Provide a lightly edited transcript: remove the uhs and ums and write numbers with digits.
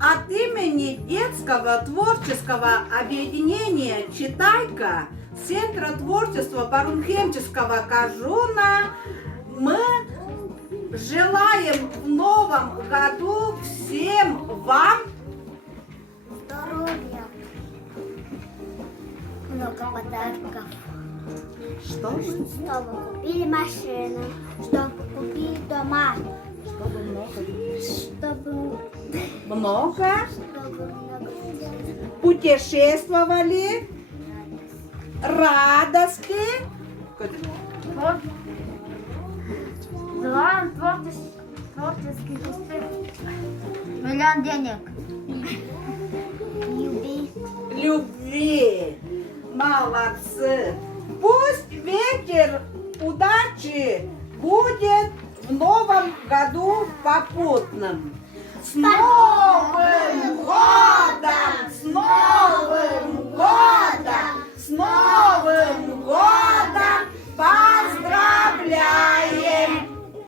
От имени детского творческого объединения «Читайка» Центра творчества Барунхемческого Кажуна мы желаем в новом году всем вам здоровья, много подарков, чтобы чтобы купили машину, чтобы купили дома, чтобы много много путешествовали, радости. Желаем творческих успехов. Миллион денег. Любви. Молодцы. Пусть ветер удачи будет в новом году попутным. С Новым